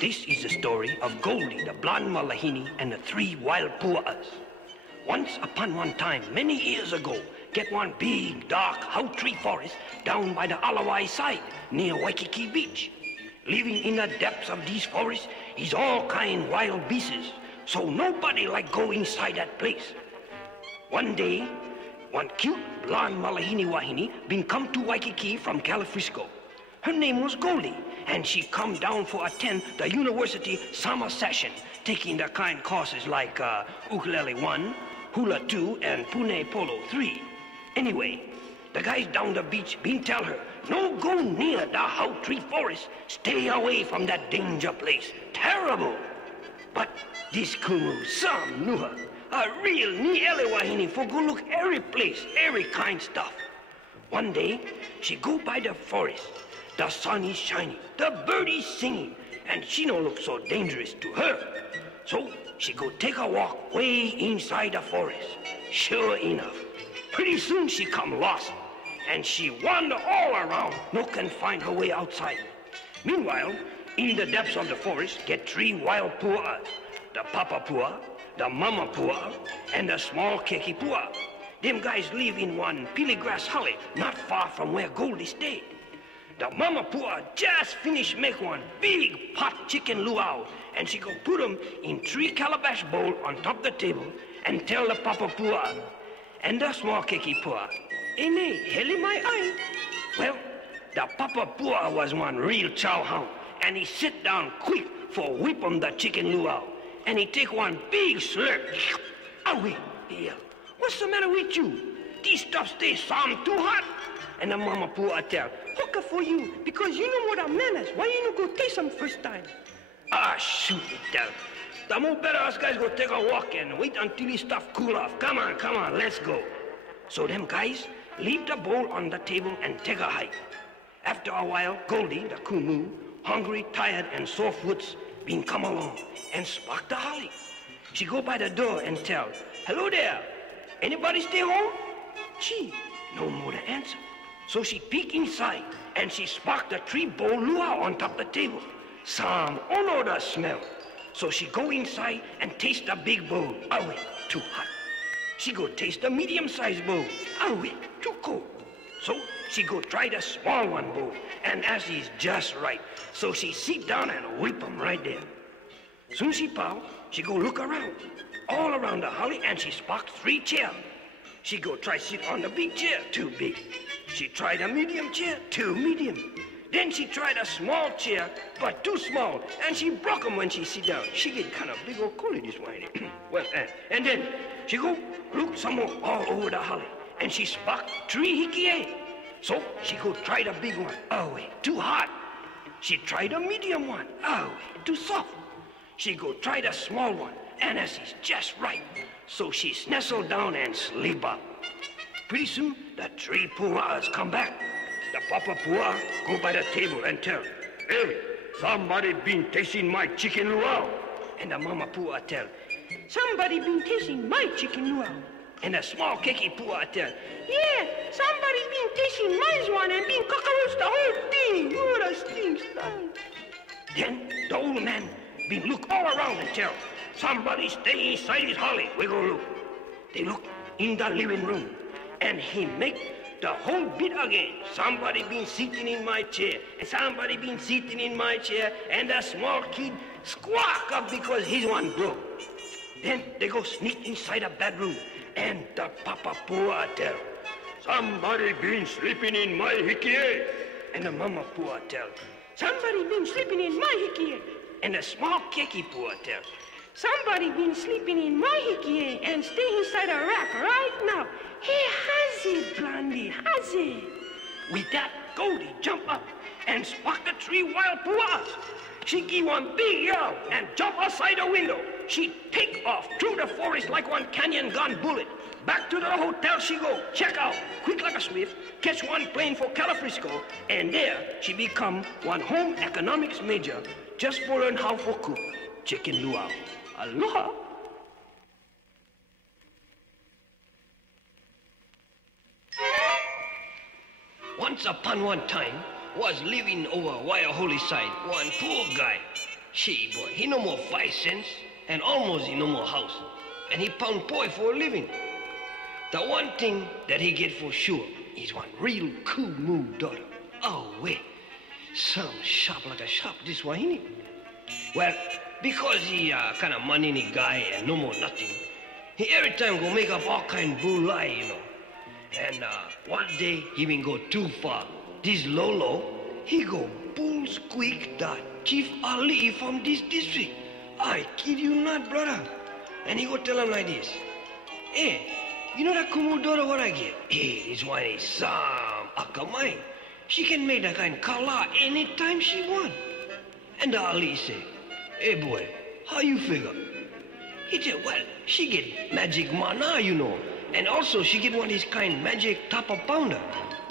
This is the story of Goldie, the blonde Malahini, and the 3 wild pua'as. Once upon one time, many years ago, get one big, dark, hau tree forest down by the Alawai side, near Waikiki Beach. Living in the depths of these forests is all kind wild beasts, so nobody like go inside that place. One day, one cute blonde Malahini Wahini been come to Waikiki from Califrisco. Her name was Goldie, and she come down for attend the university summer session, taking the kind courses like ukulele 1, hula 2, and pune polo 3. Anyway, the guys down the beach been tell her, no go near the hau tree forest, stay away from that danger place, terrible. But this kumu some knew her, a real ni ele wahini for go look every place, every kind stuff. One day, she go by the forest. The sun is shining, the bird is singing, and she don't look so dangerous to her. So she go take a walk way inside the forest. Sure enough, pretty soon she come lost, and she wander all around, no can find her way outside. Meanwhile, in the depths of the forest get 3 wild pua'as, the papa pu'a, the mama pu'a, and the small keki pu'a. Them guys live in one pili grass holly not far from where Goldie stayed. The mama pu'a just finished make one big pot chicken luau, and she go put 'em in 3 calabash bowl on top the table and tell the papa pu'a and the small keki pu'a, "Ine, heli my eye." Well, the papa pu'a was one real chow hound, and he sit down quick for whip 'em the chicken luau, and he take one big slurp. Away, he yell, "What's the matter with you? These stuff stay some too hot." And the mama pu'a tell, "Hooker for you, because you know what are manners. Why you no go taste them first time?" "Ah, shoot," he tell. "The more better us guys go take a walk and wait until this stuff cool off. Come on, let's go." So them guys leave the bowl on the table and take a hike. After a while, Goldie, the kumu, hungry, tired, and sore foots, been come along and spark the holly. She go by the door and tell, "Hello there, anybody stay home?" Gee, no more to answer. So she peek inside, and she sparked the 3 bowl luau on top the table. Some odor smell. So she go inside and taste the big bowl. Away, too hot. She go taste the medium-sized bowl. Away, too cold. So she go try the small one bowl, and as is just right. So she sit down and whip 'em right there. Soon she pow, she go look around, all around the holly, and she sparked 3 chairs. She go try sit on the big chair, too big. She tried a medium chair, too medium. Then she tried a small chair, but too small, and she broke 'em when she sit down. She get kind of big old coolie this whiny. Well, and then she go look some more all over the holly, and she sparked 3 hikie. So she go try the big one. Oh, wait, too hot. She tried a medium one. Oh, wait, too soft. She go try the small one, and as is just right. So she nestled down and sleep up. Pretty soon, the 3 pua'as come back. The papa pu'a go by the table and tell, "Hey, somebody been tasting my chicken luau." And the mama pu'a tell, "Somebody been tasting my chicken luau." And the small keki pu'a tell, "Yeah, somebody been tasting my one and been cockroach the whole thing. What a stinks." Then the old man been look all around and tell, "Somebody stay inside his holly. We go look." They look in the living room, and he make the whole bit again. "Somebody been sitting in my chair, and somebody been sitting in my chair," and the small kid squawk up because his one broke. Then they go sneak inside a bedroom, and the papa pu'a tell, "Somebody been sleeping in my hikie." And the mama pu'a tell, "Somebody been sleeping in my hikie." And the small keki pu'a tell, "Somebody been sleeping in my hikie and stay inside a rack right now. Hey, has it, Blondie, has it?" With that, Goldie jump up and spark the 3 wild pua'as. She give one big yell and jump outside the window. She take off through the forest like one canyon gun bullet. Back to the hotel she go, check out, quick like a swift, catch one plane for Califrisco, and there she become one home economics major just for learn how to cook chicken luau. Aloha! Once upon one time, was living over Waiahole side one poor guy. She, boy, he no more 5 cents, and almost he no more house. And he pound boy for a living. The one thing that he get for sure is one real cool move daughter. Oh, wait. Some sharp like a sharp this one, ain't he? Well, because he kind of money guy and no more nothing, he every time go make up all kind bull lie, you know. And one day he been go too far. This Lolo, he go bull squeak the Chief Ali from this district. I kid you not, brother. And he go tell him like this. Hey, you know that Kumu daughter what I get? Hey, this one is some akamai. She can make that kind of color anytime she want. And the Ali say, hey boy, how you figure? He said, well, she get magic mana, you know. And also she get one of these kind magic top of pounder.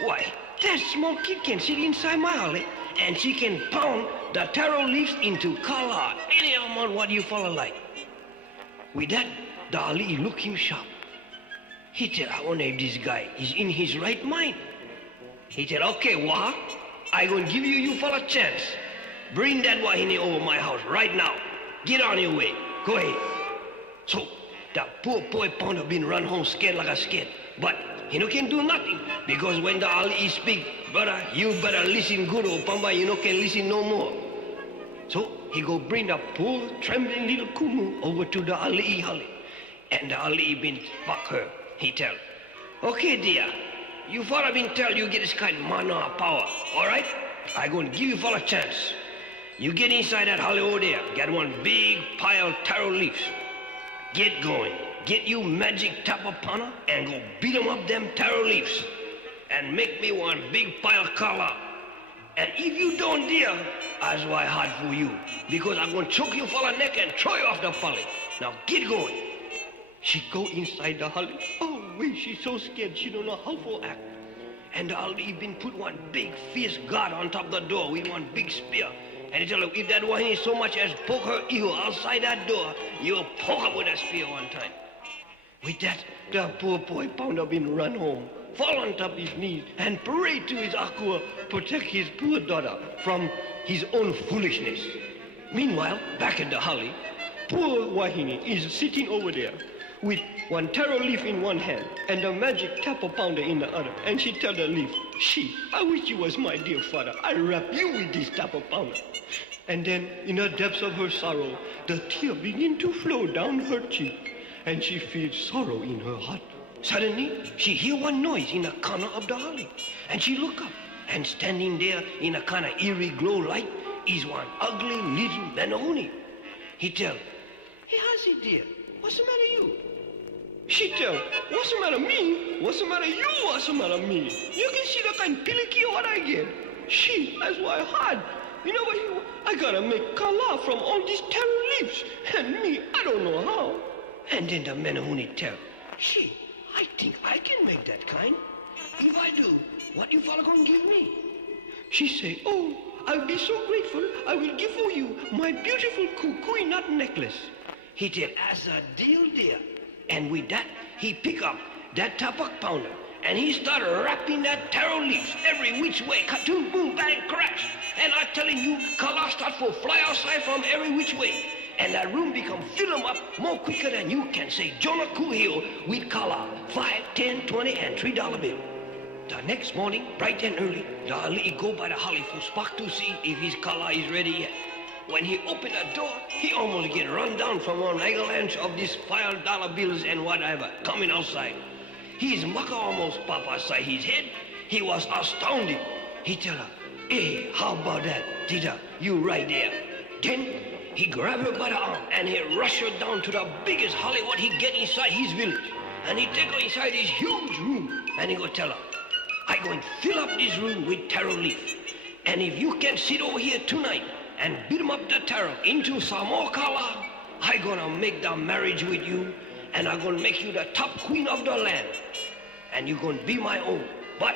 Why, that small kid can sit inside my alley and she can pound the taro leaves into color any amount what you follow like. With that, the Ali look him sharp. He said, I wonder if this guy is in his right mind. He said, okay, Waha, I gonna give you for a chance. Bring that Wahine over my house right now. Get on your way. Go ahead. So, the poor boy pounder been run home scared like a scared. But he no can do nothing. Because when the Ali speak, brother, you better listen good or Pamba, you no can listen no more. So, he go bring the poor trembling little Kumu over to the Ali. And the Ali been back her. He tell, okay, dear, you father been tell you get this kind of mana power, all right? I gonna give you for a chance. You get inside that holly over there, get one big pile taro leaves. Get going. Get you magic tapapana and go beat 'em up them taro leaves. And make me one big pile color. And if you don't dare, that's why hard for you. Because I'm gonna choke you for the neck and throw you off the poly. Now get going. She go inside the holly. Oh, wait, she's so scared she don't know how to act. And the Ali been put one big fierce guard on top of the door with one big spear. And he tell her, if that one is so much as poke her ear outside that door, you'll poke her with that spear one time. With that, the poor boy pounder been run home, fall on top of his knees, and pray to his Akua protect his poor daughter from his own foolishness. Meanwhile, back at the holly, poor Wahine is sitting over there with one taro leaf in one hand and a magic tapo pounder in the other. And she tell the leaf, she, I wish you was my dear father. I'll wrap you with this tapo pounder. And then, in the depths of her sorrow, the tear begin to flow down her cheek, and she feels sorrow in her heart. Suddenly, she hear one noise in the corner of the holly, and she look up, and standing there in a kind of eerie glow light is one ugly little Manahuni. He tell, hey, Hazi dear, what's the matter you? She tell, what's the matter me? What's the matter you? What's the matter me? You can see the kind of piliki what I get. She, that's why hard. You know what? I gotta make kala from all these taro leaves. And me, I don't know how. And then the Menahuni tell, she, I think I can make that kind. If I do, what you fella gonna give me? She say, oh, I'll be so grateful. I will give for you my beautiful kukui nut necklace. He tell, as a deal dear. And with that, he pick up that tapak pounder and he start wrapping that taro leaves every which way. Katoon, boom, bang, crash. And I'm telling you, color start to fly outside from every which way. And that room become fill 'em up more quicker than you can say Jonah Hill with color 5, 10, 20, and $3 bill. The next morning, bright and early, the Ali go by the holly for spark to see if his color is ready yet. When he opened the door, he almost get run down from one avalanche of these $5 bills and whatever coming outside. His maka almost pop outside his head. He was astounded. He tell her, hey, how about that, Tita? You right there. Then he grabbed her by the arm and he rushed her down to the biggest holly what he get inside his village. And he take her inside his huge room and he go tell her, I going to fill up this room with taro leaf. And if you can sit over here tonight and beat 'em up the taro into some more color, I gonna make the marriage with you, and I gonna make you the top queen of the land, and you gonna be my own. But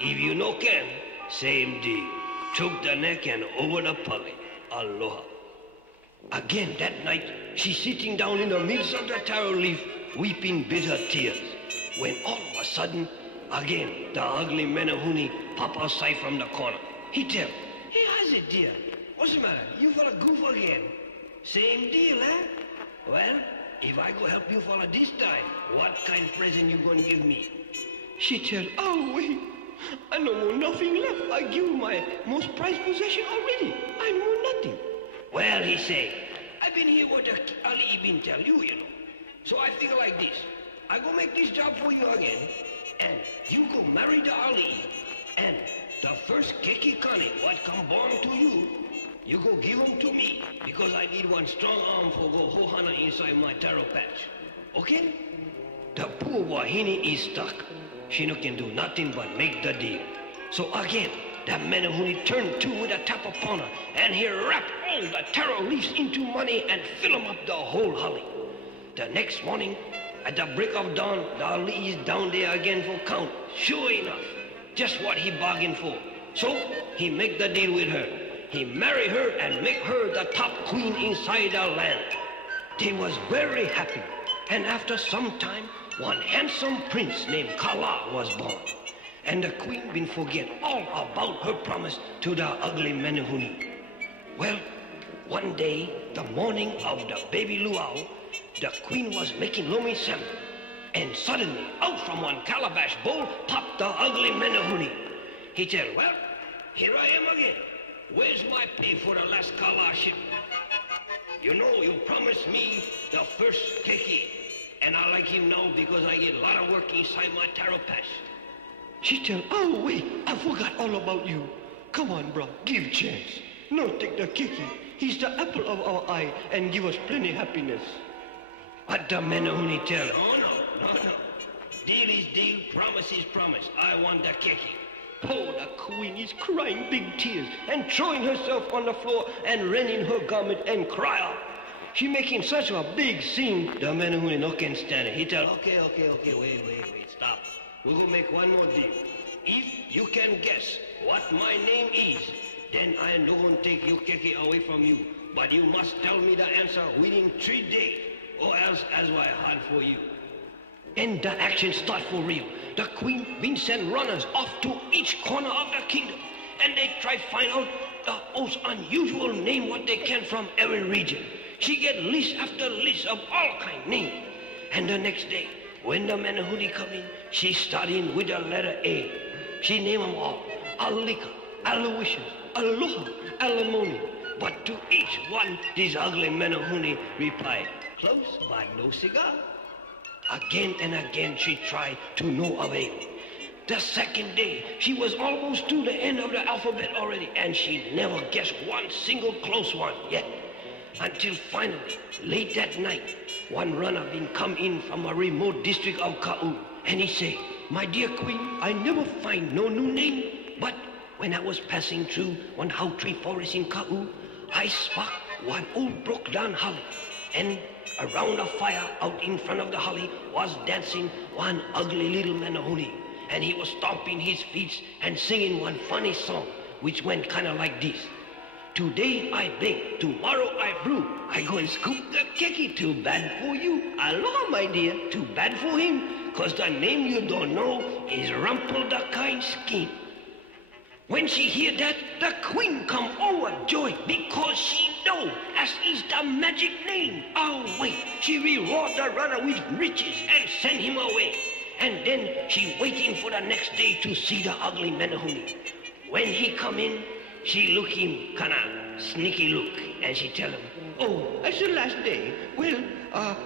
if you no can, same deal. Took the neck and over the pully. Aloha. Again that night, she's sitting down in the midst of the taro leaf, weeping bitter tears, when all of a sudden, again, the ugly Menahuni pop outside from the corner. He tell, hey, how's it, dear? What's the matter? You fella goof again. Same deal, eh? Well, if I go help you fella this time, what kind of present you gonna give me? She tell, oh wait, I no more nothing left. I give you my most prized possession already. I no more nothing. Well, he say, I've been here what the Ali been tell you, you know. So I figure like this. I go make this job for you again, and you go marry the Ali, and the first keki kane what come born to you, you go give him to me, because I need one strong arm for go hohana inside my taro patch. Okay? The poor wahine is stuck. She no can do nothing but make the deal. So again, that Menehune turned to with a tap upon her, and he wrapped all the taro leaves into money and fill 'em up the whole holly. The next morning, at the break of dawn, the Ali is down there again for count. Sure enough, just what he bargained for. So he make the deal with her. He marry her and make her the top queen inside the land. They was very happy, and after some time, one handsome prince named Kala was born. And the queen been forget all about her promise to the ugly Menehune. Well, one day, the morning of the baby luau, the queen was making lomi salmon, and suddenly, out from one calabash bowl popped the ugly Menehune. He tell, well, here I am again. Where's my pay for the last kala shipment? You know, you promised me the first keki, and I like him now because I get a lot of work inside my taro patch. She tell, oh wait, I forgot all about you. Come on, bro, give chance. No, take the kiki. He's the apple of our eye and give us plenty happiness. But the Menehune tell, no. Deal is deal, promise is promise. I want the keki. Oh, the queen is crying big tears and throwing herself on the floor and rending her garment and cry out. She making such a big scene, the Menehune no can stand it. He tell, okay, wait, stop. We will make one more deal. If you can guess what my name is, then I am not going to take your keki away from you. But you must tell me the answer within 3 days, or else as I hard for you. And the action start for real. The queen been send runners off to each corner of the kingdom, and they try find out the most unusual name what they can from every region. She get list after list of all kind name. And the next day, when the Menehune come in, she starting with the letter A. She name them all. Alika, Aloysius, Aloha, Alimony. But to each one, this ugly Menehune replied, close but no cigar. Again and again she tried to no avail. The second day, she was almost to the end of the alphabet already, and she never guessed one single close one yet. Until finally, late that night, one runner been come in from a remote district of Ka'u, and he say, my dear queen, I never find no new name, but when I was passing through one hau tree forest in Ka'u, I spot one old broke down holly, and around a fire out in front of the holly was dancing one ugly little Menehune, and he was stomping his feet and singing one funny song, which went kind of like this. Today I bake, tomorrow I brew. I go and scoop the keki, too bad for you. Aloha, my dear, too bad for him, 'cause the name you don't know is Rumpel-the-Kind Skin. When she hear that, the queen come overjoyed because she know as is the magic name. Oh wait, she reward the runner with riches and send him away. And then she waiting for the next day to see the ugly Menehune. When he come in, she look him kinda sneaky look, and she tell him, oh, it's the last day. Well,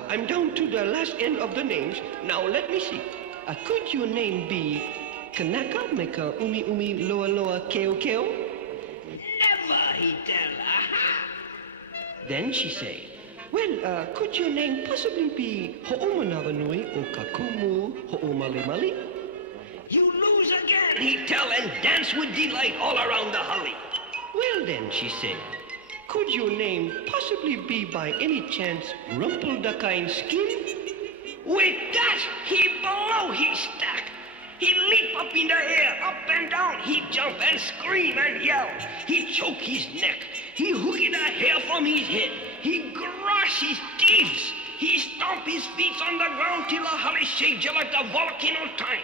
I'm down to the last end of the names. Now let me see. Could your name be Kanaka, Meka, Umi, Loa Loa, Keo Keo? Never, he tell. Aha! Then she say, well, could your name possibly be Ho'omanavanui o Kakumu Ho'omalimali? You lose again, he tell, and dance with delight all around the holly. Well then, she said, could your name possibly be by any chance Rumpel-the-Kind Skin? With that, he blow his stack. He leap up in the air, up and down. He jump and scream and yell. He choke his neck. He hook the hair from his head. He crush his teeth. He stomp his feet on the ground till the holly shake just like the volcano time.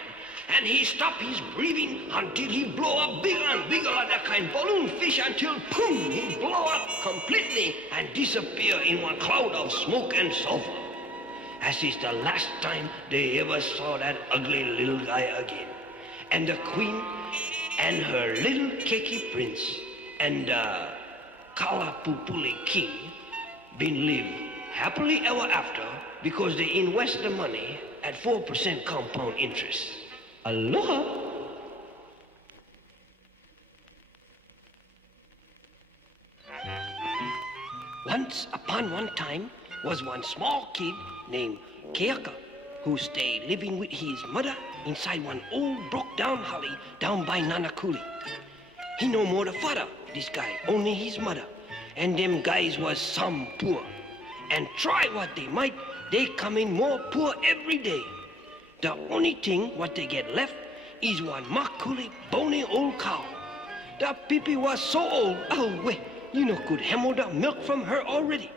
and he stop his breathing until he blow up bigger and bigger like that kind balloon fish until boom, he blow up completely and disappear in one cloud of smoke and sulfur. As is the last time they ever saw that ugly little guy again. And the queen and her little keki prince and the Kalapupuli king been live happily ever after because they invest the money at 4% compound interest. Aloha! Once upon one time was one small kid named Keaka who stayed living with his mother inside one old broke-down holly down by Nanakuli. He no more the father, this guy, only his mother. And them guys was some poor. And try what they might, they come in more poor every day. The only thing what they get left is one makuli bony old cow. The pipi was so old, oh wait, you know could hemorrhage the milk from her already.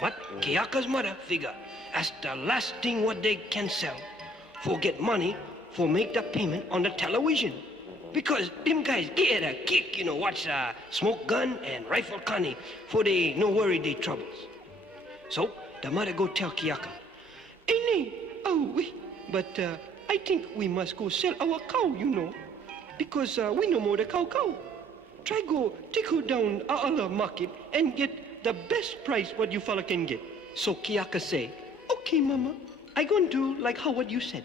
But Keaka's mother figure as the last thing what they can sell for get money for make the payment on the television. Because them guys get a kick, watch Smoke Gun and Rifle Connie for they no worry they troubles. So the mother go tell Keaka, Hey, oh wait, but I think we must go sell our cow, because we no more the cow. Try go take her down our market and get the best price what you fella can get. So Keaka say, okay, mama, I gonna do like how what you said.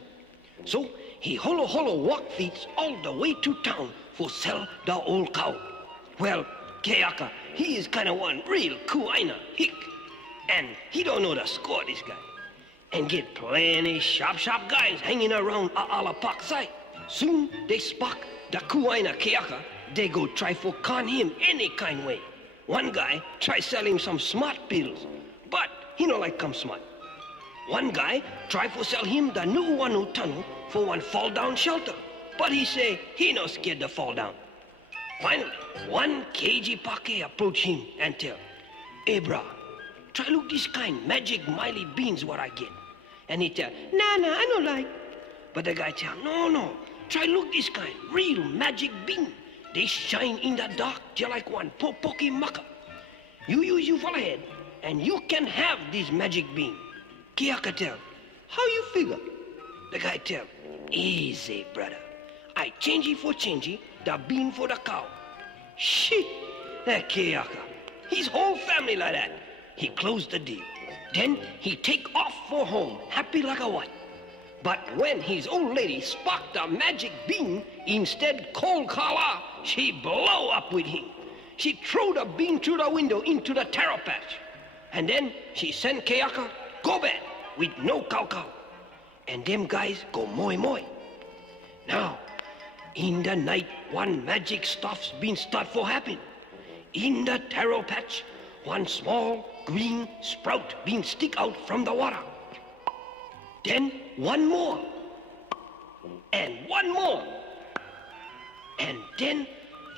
So he holo walk feet all the way to town for sell the old cow. Well, Keaka, he is kind of one real kuaina hick. And he don't know the score, this guy. And get plenty sharp guys hanging around Ala Park side. Soon they spark the kuaina Keaka. They go try for con him any kind way. One guy try sell him some smart pills, but he no like come smart. One guy try for sell him the new Wanu tunnel for one fall down shelter, but he say he no scared to fall down. Finally, one KG Pake approach him and tell, hey brah, try look this kind magic miley beans what I get. And he tell, nah, I no like. But the guy tell, no, try look this kind, real magic bean. They shine in the dark just like one popoki maka. You use your forehead and you can have this magic bean. Keaka tell, how you figure? The guy tell, easy brother. I changey for changey, the bean for the cow. Shit, that Keaka, his whole family like that. He closed the deal. Then he take off for home, happy like a what. But when his old lady sparked the magic bean, instead cold Kala, she blow up with him. She threw the bean through the window into the taro patch. And then she sent Keaka go bed with no cow. And them guys go moi. Now, in the night, one magic stuff's been start for happen. In the taro patch, one small green sprout been stick out from the water. Then one more. And one more. And then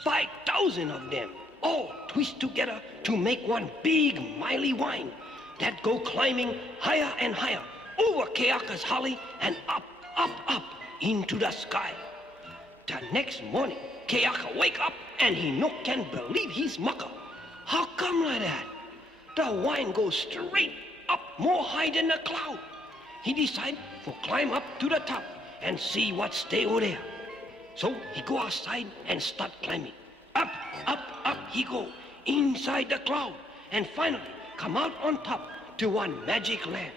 5,000 of them all twist together to make one big miley vine that go climbing higher and higher over Keaka's holly and up into the sky. The next morning, Keaka wake up and he no can believe his mucker. How come like that? The wine goes straight up more high than the cloud. He decide to climb up to the top and see what stay over there. So he go outside and start climbing. Up he go inside the cloud and finally come out on top to one magic land.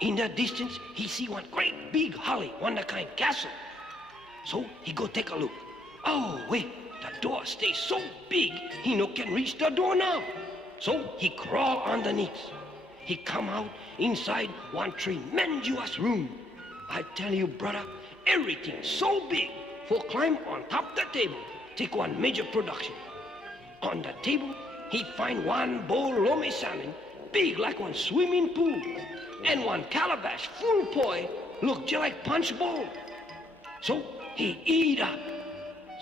In the distance, he see one great big holly, one kind castle. So he go take a look. Oh, wait, the door stays so big, he no can reach the door now. So he crawl underneath. He come out inside one tremendous room. I tell you, brother, everything so big for climb on top the table, take one major production. On the table, he find one bowl lomi salmon, big like one swimming pool, and one calabash full poi, look just like punch bowl. So he eat up.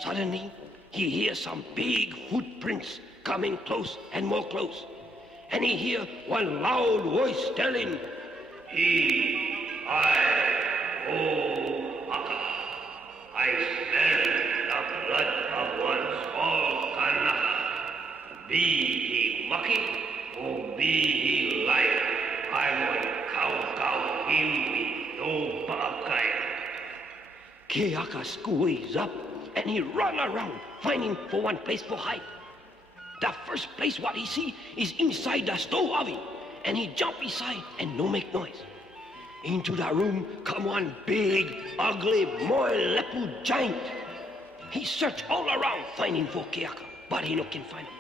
Suddenly, he hear some big footprints coming close and more close. And he hear one loud voice telling, E-I-O-Aka. Keaka squeezed up, and he run around, finding for one place for hide. The first place what he see is inside the stove oven, and he jump inside and no make noise. Into the room come one big, ugly, moil leopard giant. He search all around finding for Keaka, but he no can find him.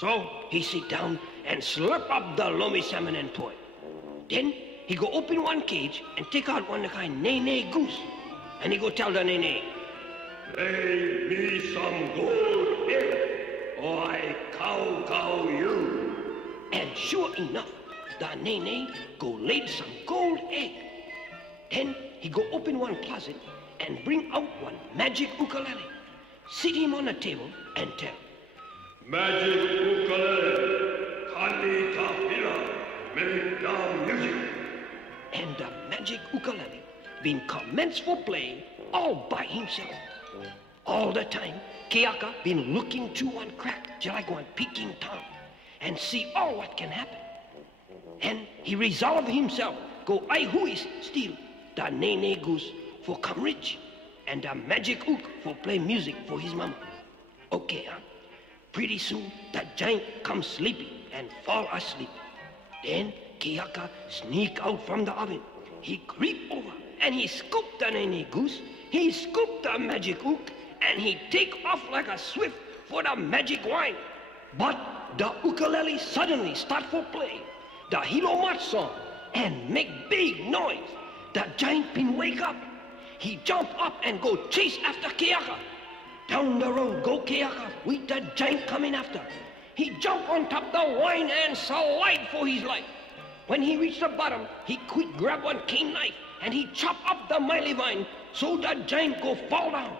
So he sit down and slurp up the loamy salmon and pour it. Then he go open one cage and take out one kind nene goose, and he go tell the nene, "Lay me some gold egg, or I cow you." And sure enough, the nene go laid some gold egg. Then he go open one closet and bring out one magic ukulele, sit him on a table and tell, "Magic ukulele, kali tapila, make the music." And the magic ukulele been commenced for playing all by himself. All the time, Keaka been looking through one crack, just like one peeking Tom, and see all what can happen. And he resolved himself, go who steal the nene goose for come rich, and the magic ook for play music for his mama. Okay, huh? Pretty soon, the giant come sleepy and fall asleep. Then Keaka sneak out from the oven. He creep over and he scoop the nene goose. He scoop the magic ook and he take off like a swift for the magic wine. But the ukulele suddenly start for play the Hilo March song and make big noise. The giant been wake up. He jump up and go chase after Keaka. Down the road go Keaka with the giant coming after. He jump on top the wine and slide for his life. When he reached the bottom, he quick grab one cane knife and he chop up the miley vine so the giant go fall down.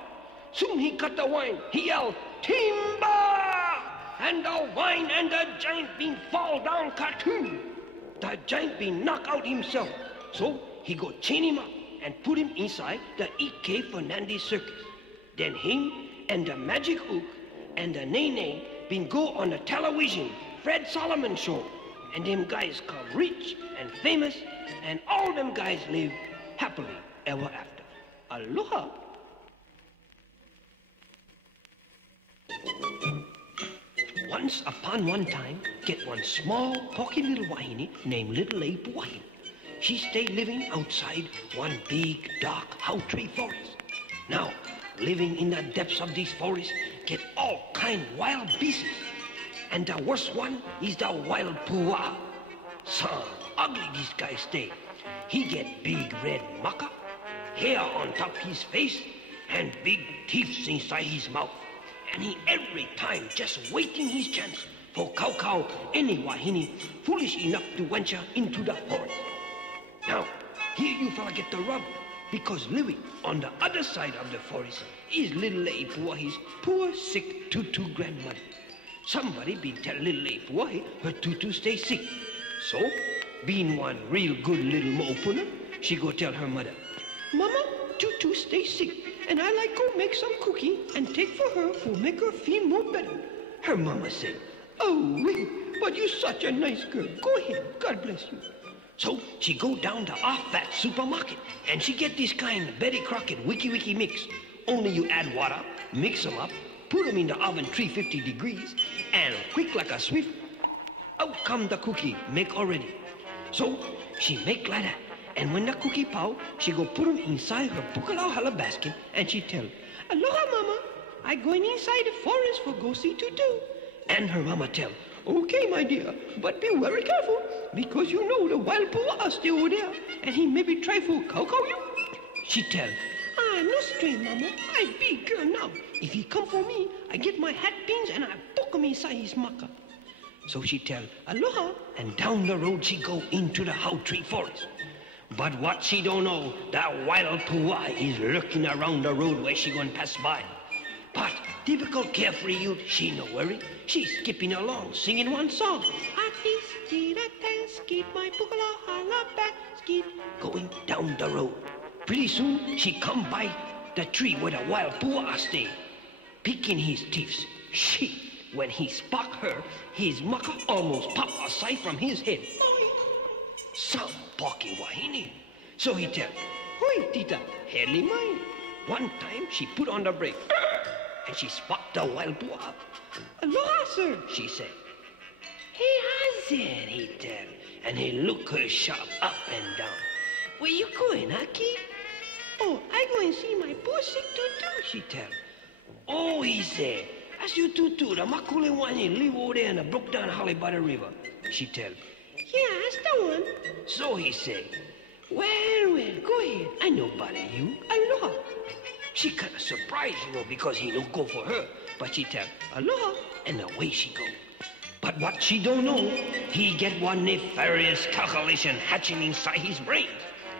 Soon he cut the wine. He yelled, "Timber!" And the wine and the giant been fall down cartoon. The giant been knock out himself. So he go chain him up and put him inside the E.K. Fernandez circus. Then him and the magic ook and the nene been go on the television Fred Solomon show. And them guys come rich and famous, and all them guys live happily ever after. Aloha. Once upon one time, get one small, porky little wahine named Little Ape Wahine. She stayed living outside one big, dark, house tree forest. Now, living in the depths of these forests, get all kind wild beasts. And the worst one is the wild puwa. So ugly this guy stay. He get big red maka, hair on top his face, and big teeth inside his mouth. And he every time just waiting his chance for cow any wahine foolish enough to venture into the forest. Now, here you fella get the rub, because living on the other side of the forest is Little Ape Wahi's poor, sick tutu grandmother. Somebody been tell Little Ape Wahi her tutu stay sick. So, being one real good little mo'opuna, she go tell her mother, "Mama, tutu stay sick, and I like go make some cookie and take for her for make her feel more better." Her mama said, "Oh, but you such a nice girl. Go ahead, God bless you." So she go down to our fat supermarket, and she get this kind of Betty Crockett wiki mix. Only you add water, mix them up, put them in the oven 350 degrees, and quick like a swift, out come the cookie make already. So she make like that, and when the cookie pow, she go put them inside her pukalau hala basket, and she tell, "Aloha, Mama, I going inside the forest for go see tutu." And her mama tell, "Okay, my dear, but be very careful, because you know the wild boar are still over there, and he maybe try for cow you." She tell, "I'm no stray, Mama. I big girl now. If he come for me, I get my hat pins and I poke him inside his maka." So she tell, "Aloha," and down the road she go into the how tree forest. But what she don't know, that wild puwa is lurking around the road where she gonna pass by. But typical carefree youth, she no worry. She's skipping along, singing one song. Going down the road. Pretty soon, she come by the tree where the wild puwa stay, picking his teeth. Shit, when he spark her, his maka almost pop aside from his head. Some pocky wahine. So he tell, "Hoi, tita, hardly mine. One time she put on the brake and she sparked the wild boar up. Aloha, sir, she said. Hey, how's it, he tell, and he looked her sharp up and down. Where you going, huh, kid? Oh, I go and see my poor sick tutu, she tell. Oh, he said, that's your tutu, the makule one you live over there in the broke down holly by the river, she tell. Yeah, that's the one. So he said, well, go ahead, I know about you. Aloha. She kind of surprised, because he don't go for her, but she tell, aloha, and away she go. But what she don't know, he get one nefarious calculation hatching inside his brain.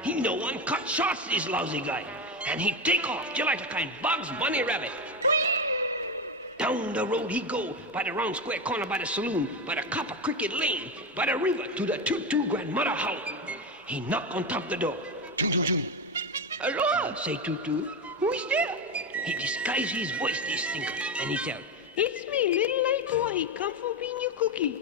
He no one cut shots, this lousy guy, and he take off just like a kind Bugs Bunny rabbit. Down the road he go, by the round square corner by the saloon, by the Copper Cricket Lane, by the river to the Tutu grandmother house. He knock on top the door. Tutu. Aloha, say Tutu. Who is there? He disguise his voice, this stinker, and he tell, it's me, little light boy, come for being your cookie.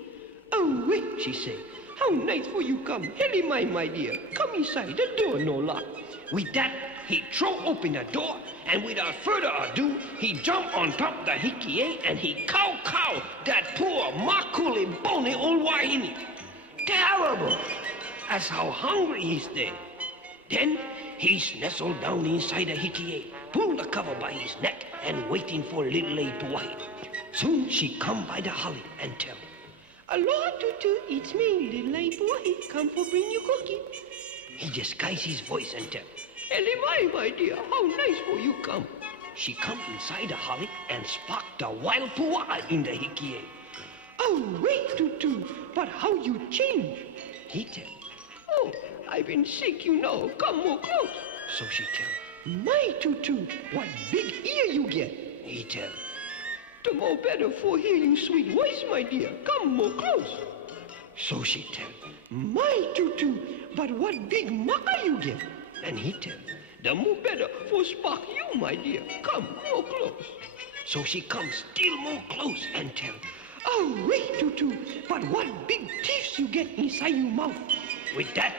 Oh, wait, she say. How nice for you come. Helly my dear. Come inside, the door no lock. With that, he throw open the door, and without further ado, he jump on top the hickey and he cow that poor makuli bony old wahine. Terrible. That's how hungry he stay. Then he nestled down inside the hickey, pulled the cover by his neck, and waiting for little lady to wait. Soon she come by the holly and tell, aloha, Tutu, it's me, little light boy, come for bring you cookie. He disguise his voice and tell, Ellie, my dear, how nice for you come. She come inside the holly and spark the wild pu'a in the hickey. Oh, wait, Tutu, but how you change? He tell, oh, I've been sick, come more close. So she tell, my Tutu, what big ear you get. He tell, the more better for hear you sweet voice, my dear, come more close. So she tell, my Tutu, but what big maka you get. And he tell, the more better for spark you, my dear, come more close. So she comes still more close and tell, oh, wait, Tutu, but what big teeth you get inside your mouth. With that,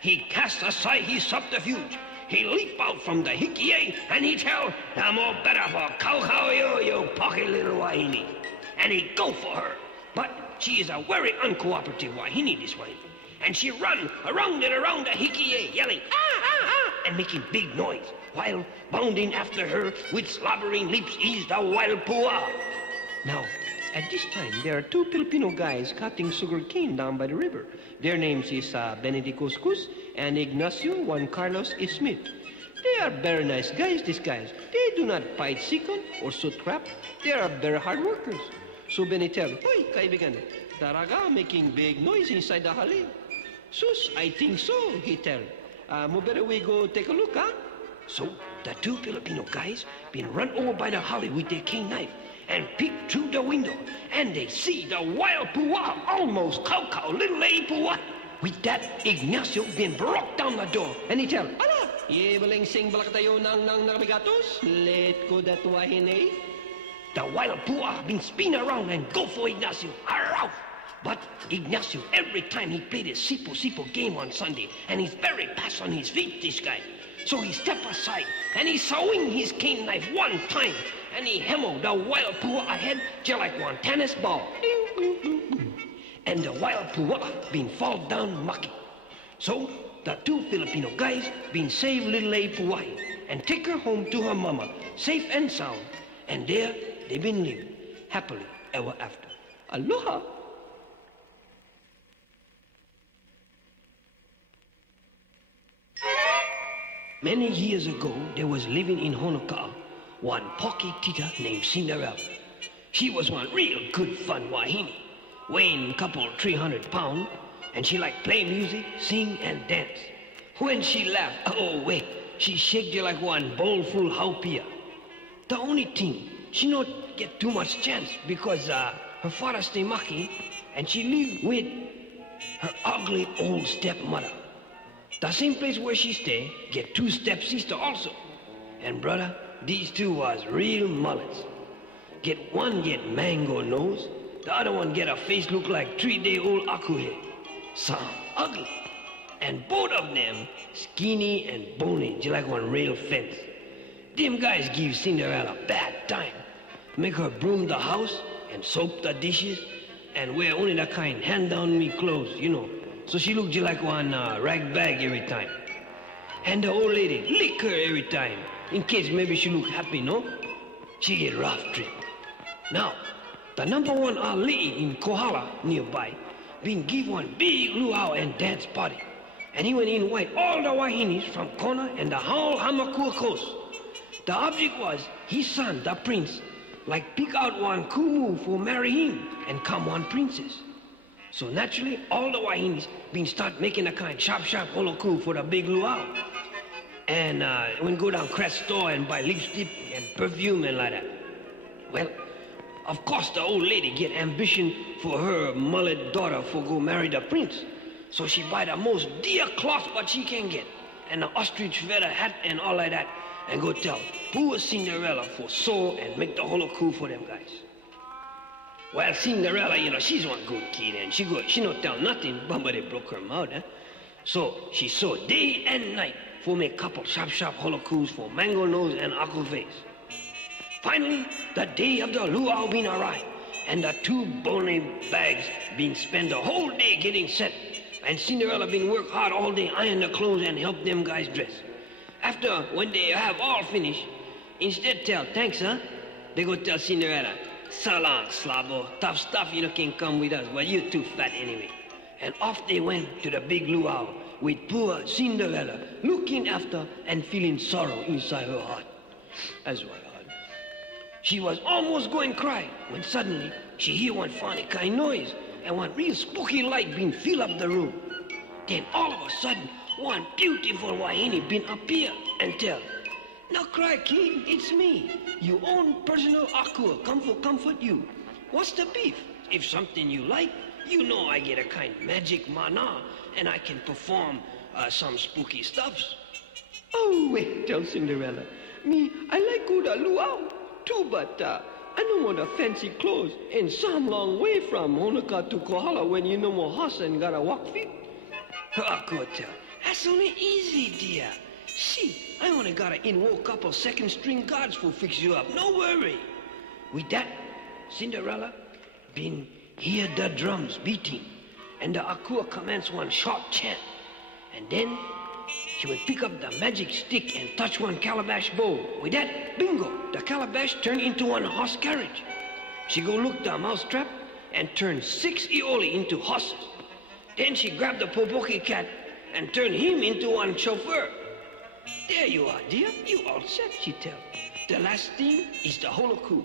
he cast aside his subterfuge. He leap out from the hickey and he tell, the more better for cow you pocky little wahine. And he go for her. But she is a very uncooperative wahine, this one. And she run around and around the hickey, yelling, and making big noise, while bounding after her with slobbering leaps is the wild pu'a. Now, at this time, there are two Filipino guys cutting sugar cane down by the river. Their names is Benedict Cuscus and Ignacio Juan Carlos Smith. They are very nice guys, these guys. They do not bite chicken or shoot crab. They are very hard workers. So Benny tell, hoy, kaibigan, taraga making big noise inside the holly. Sus, I think so, he tell. Mo better we go take a look, huh? So the two Filipino guys been run over by the holly with their cane knife and peek through the window, and they see the wild pu'a almost cow little lady pu'a. With that, Ignacio been broke down the door, and he tell, ala, baleng sing balak tayo nang nakabigatos. Let go that wahine. The wild pu'a been spin around and go for Ignacio. Arrow! But Ignacio, every time he played his sipo game on Sunday, and he's very fast on his feet, this guy. So he step aside, and he swing his cane knife one time, and he hammered the wild pu'a ahead just like one tennis ball. And the wild pu'a been fall down mucky. So the two Filipino guys been save little lady pu'a and take her home to her mama, safe and sound. And there they been living happily ever after. Aloha. Many years ago, there was living in Honoka'a one pocky tita named Cinderella. She was one real good fun wahine, weighing a couple 300 pounds, and she liked play music, sing, and dance. When she laughed, oh wait, she shake you like one bowl full haupia. The only thing, she not get too much chance because her father stay maki, and she live with her ugly old stepmother. The same place where she stay, get two stepsister also. And brother, these two was real mullets. One get mango nose, the other one get a face look like 3-day-old akuhe. Some ugly. And both of them skinny and bony, just like one rail fence. Them guys give Cinderella bad time. Make her broom the house and soap the dishes and wear only that kind hand-down-me clothes, you know. So she look just like one rag bag every time. And the old lady lick her every time, in case maybe she look happy, no? She get rough trip. Now, the number one old lady in Kohala nearby been give one big luau and dance party. And he went invite all the wahinis from Kona and the whole Hamakua coast. The object was his son, the prince, like pick out one kumu for marry him and come one princess. So naturally, all the wahinis been start making a kind sharp holoku for the big luau. And when go down Crest store and buy lipstick and perfume and like that. Well, of course the old lady get ambition for her mullet daughter for go marry the prince. So she buy the most dear cloth what she can get. And the ostrich feather hat and all like that. And go tell poor Cinderella for sew and make the holoku for them guys. Well, Cinderella, you know, she's one good kid and she don't tell nothing, but they broke her mouth, huh? So she sew day and night for make couple sharp holokus for Mango Nose and Aqua Face. Finally, the day of the luau been arrived, and the two bony bags been spent the whole day getting set, and Cinderella been work hard all day iron the clothes and help them guys dress. After, when they have all finished, instead tell thanks, huh? They go tell Cinderella, so long, slobbo, tough stuff, you know, can come with us, but you're too fat anyway. And off they went to the big luau with poor Cinderella looking after and feeling sorrow inside her heart. That's what I heard. She was almost going to cry when suddenly she hear one funny kind noise and one real spooky light being fill up the room. Then all of a sudden, one beautiful wahine been appear and tell, "No cry, king, it's me, your own personal Akua, come for comfort you. What's the beef? If something you like, you know I get a kind of magic mana, and I can perform some spooky stuffs." "Oh, wait," tell Cinderella. "Me, I like go to luau too, but I don't want a fancy clothes and some long way from Honoka to Kohala when you no more horse and gotta walk feet." Her Akua tell, "That's only easy, dear. See, I only gotta invoke couple second string guards for fix you up. No worry." With that, Cinderella been hear the drums beating, and the Akua commence one short chant. And then she would pick up the magic stick and touch one calabash bowl. With that, bingo, the calabash turned into one horse carriage. She go look the mousetrap and turn 6 Ioli into horses. Then she grabbed the Popoki cat and turned him into one chauffeur. "There you are, dear. You all set," she tell. "The last thing is the holoku."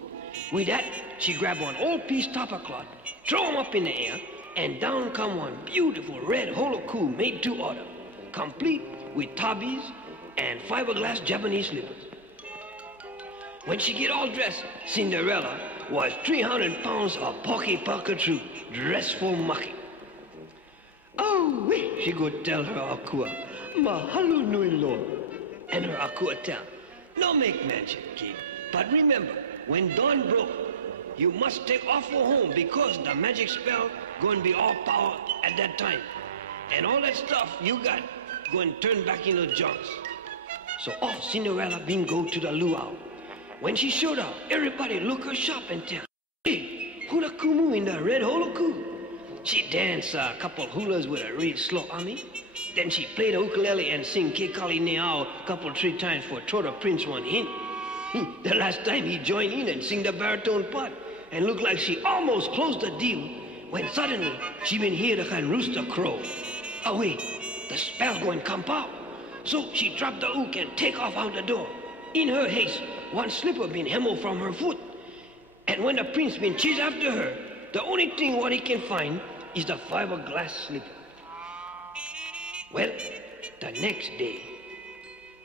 With that, she grabbed one old piece topper cloth, throw him up in the air, and down come one beautiful red holoku made to order, complete with tabis and fiberglass Japanese slippers. When she get all dressed, Cinderella was 300 pounds of pocky truth, dressed for mucking. "Oh, wait," she go tell her Akua, "Mahalo nui loa." And her Akua tell, "No make magic, kid, but remember, when dawn broke, you must take off for home because the magic spell going to be all power at that time. And all that stuff you got going to turn back into junks." So off Cinderella been go to the luau. When she showed up, everybody look her sharp and tell, "Hey, hula kumu in the red holoku." She danced a couple hulas with a real slow army. Then she played the ukulele and sing Ke Kali Neao couple 3 times for throw the prince one hint. The last time he joined in and sing the baritone part and looked like she almost closed the deal when suddenly she been hear the kind rooster crow. "Oh wait, the spell going to come out." So she dropped the ook and take off out the door. In her haste, one slipper been hemmed from her foot. And when the prince been chased after her, the only thing what he can find is the fiberglass slipper. Well, the next day,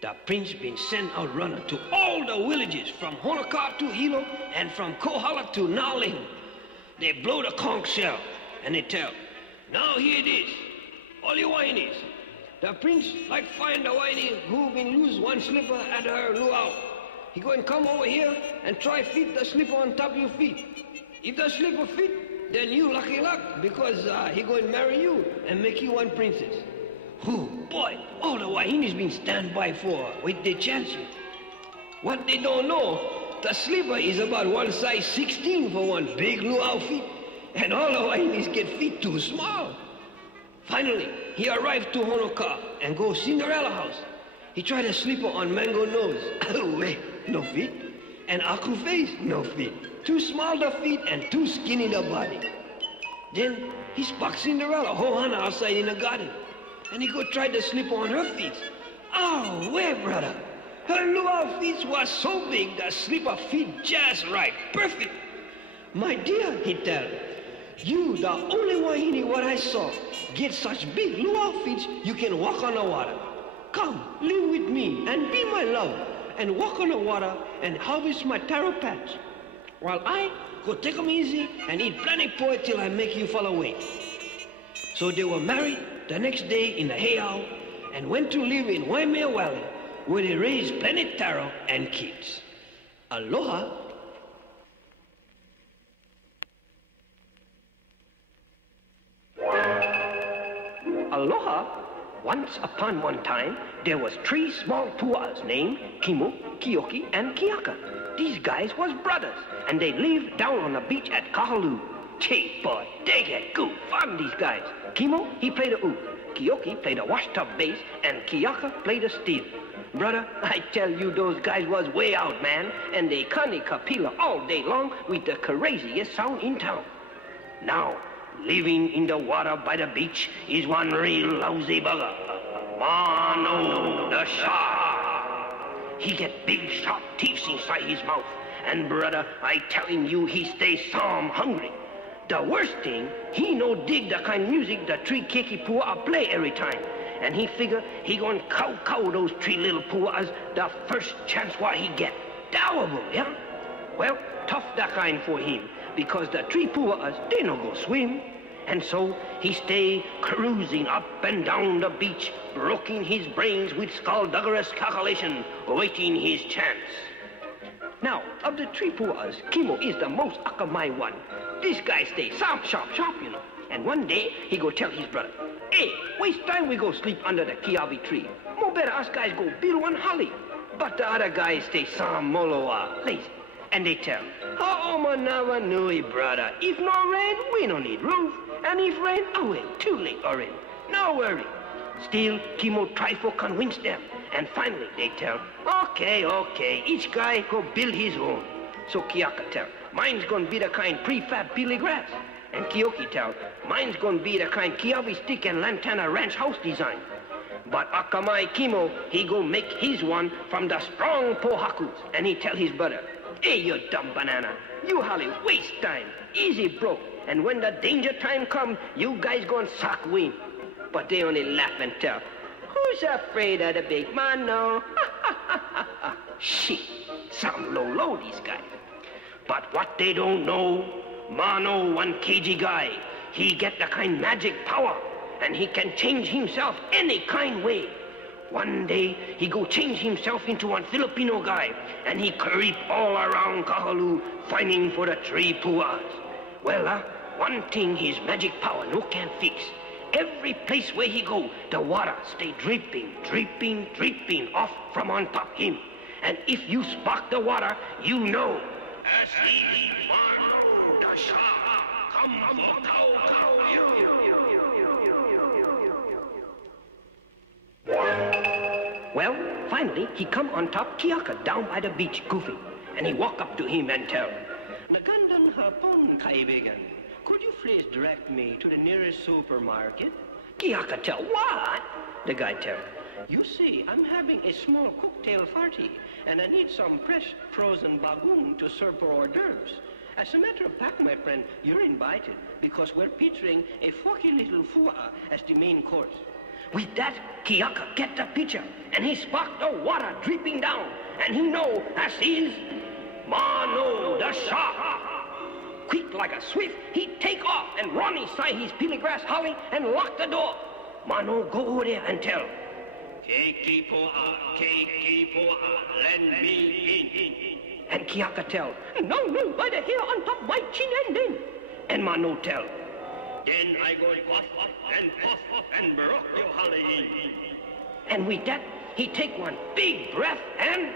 the prince been sent out runner to all the villages from Honoka to Hilo and from Kohala to Naling. They blow the conch shell and they tell, "Now here it is, all you whinies. The prince like find the whiny who been lose one slipper at her luau. He going to come over here and try fit the slipper on top of your feet. If the slipper fit, then you lucky luck because he going to marry you and make you one princess." Boy, all the wahinis been stand by for with their chances. What they don't know, the sleeper is about one size 16 for one big luau feet, and all the Wahinis get feet too small. Finally, he arrived to Honoka and go Cinderella house. He tried a sleeper on Mango nose. Wait, no feet. And Aku face, no feet. Too small the feet and too skinny the body. Then he sparked Cinderella, Hohana outside in the garden. And he go try the sleeper on her feet. Oh, wait, brother. Her luau feet was so big that sleeper feet just right, perfect. My dear, he tell, you the only Wahini what I saw get such big luau feet you can walk on the water. Come, live with me and be my love and walk on the water and harvest my taro patch. While I go take 'em easy and eat plenty poi till I make you fall away. So they were married the next day in the heiau and went to live in Waimea Valley, where they raised plenty taro and kids. Aloha. Aloha. Once upon one time, there was 3 small pua'as named Kimo, Kioki, and Kiaka. These guys was brothers, and they lived down on the beach at Kahalu. Gee, boy, they get good fun, these guys. Kimo, he played the oud. Kioki played the washtub bass, and Kiaka played the steel. Brother, I tell you, those guys was way out, man, and they kani kapila all day long with the craziest sound in town. Now, living in the water by the beach is one real lousy bugger. Mano the shark. He get big sharp teeth inside his mouth. And brother, I telling you, he stays some hungry. The worst thing, he no dig the kind of music the 3 keki pua'a play every time. And he figure he gonna cow those 3 little pua'as the first chance what he get. Dowable, yeah? Well, tough that kind for him, because the 3 pua'as, they no go swim. And so he stay cruising up and down the beach, rocking his brains with skullduggerous calculation, waiting his chance. Now, of the 3 pua'as, Kimo is the most akamai one. This guy stay sharp, you know. And one day, he go tell his brother, hey, waste time we go sleep under the kiavi tree. More better us guys go build one holly. But the other guys stay some moloa, lazy. And they tell, oh, manawa nui, brother. If no rain, we no need roof. And if rain, oh, well, too late already. No worry. Still, Kimo try for convince them. And finally, they tell, okay, each guy go build his own. So Kiaka tell, mine's gonna be the kind prefab peely grass. And Kioki tell, mine's gonna be the kind kiavi stick and lantana ranch house design. But Akamai Kimo, he go make his one from the strong pohakus. And he tell his brother, hey, you dumb banana, you hardly waste time. Easy broke. And when the danger time come, you guys gonna suck wind. But they only laugh and tell, who's afraid of the big man now? Shit, some low, these guys. But what they don't know, Mano 1 kg guy, he get the kind magic power, and he can change himself any kind way. One day, he go change himself into one Filipino guy, and he creep all around Kahalu, finding for the 3 pua'as. Well, one thing his magic power no can fix. Every place where he go, the water stay dripping off from on top him. And if you spark the water, you know. Well, finally, he come on top Kiaka down by the beach goofing. And he walk up to him and tell, Nagandan hapon kaibigan. Could you please direct me to the nearest supermarket? Kiaka tell, what? The guy tell, you see, I'm having a small cocktail party, and I need some fresh frozen bagoong to serve for hors d'oeuvres. As a matter of fact, my friend, you're invited, because we're featuring a forky little fu'a as the main course. With that, Kiaka get the picture, and he sparked the water dripping down, and he know as is Mano the shark. Quick like a swift, he take off and run inside his peely grass holly and lock the door. Mano go over there and tell, Keiki po'a, lend me in. And Kiaka tell, no, by the hair on top my chin and then. And Mano tell, then I go puff and broke your holly in. And with that, he take one big breath and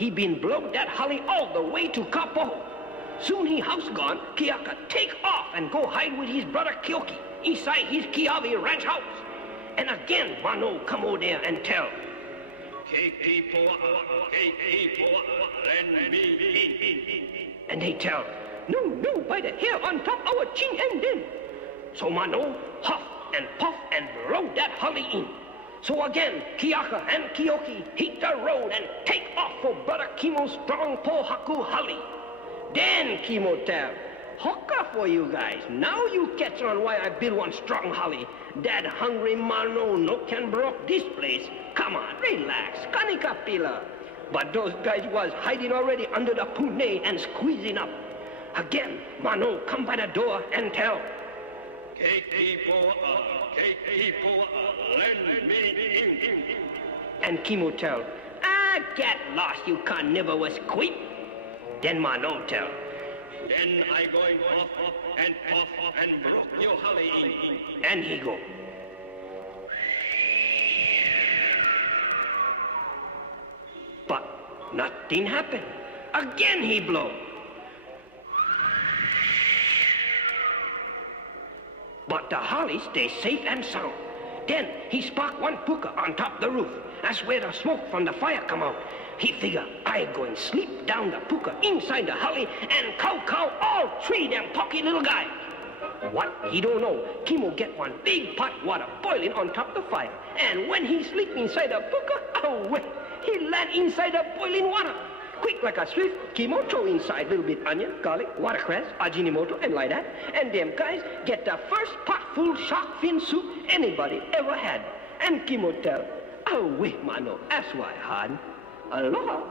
he been blowed that holly all the way to Kapoho. Soon he house gone, Kiaka take off and go hide with his brother Kioki inside his Kiawe ranch house. And again, Mano come over there and tell. And they tell, no, by the hair on top our chin and then. So Mano huff and puff and blow that holly in. So again, Kiaka and Kioki hit the road and take off for brother Kimo's strong Pohaku holly. Then Kimo tell, Hoka for you guys. Now you catch on why I build one strong holly. That hungry Mano no can broke this place. Come on, relax, Kanika Pila. But those guys was hiding already under the pune and squeezing up. Again, Mano come by the door and tell. And Kimo tell, get lost, you can never was quit. Then Mano tell. Then I going off and broke your holly. And he go. But nothing happened. Again he blow. But the holly stay safe and sound. Then he spark one puka on top the roof. That's where the smoke from the fire come out. He figure, I going sleep down the puka inside the holly and cow all three them pocky little guys. What he don't know, Kimo get one big pot water boiling on top the fire. And when he sleep inside the puka, oh wait, he land inside the boiling water. Quick like a swift, Kimo throw inside little bit onion, garlic, watercress, ajinomoto, and like that. And them guys get the first pot full shark fin soup anybody ever had. And Kimo tell, oh wait, Mano, that's why hard. Aloha.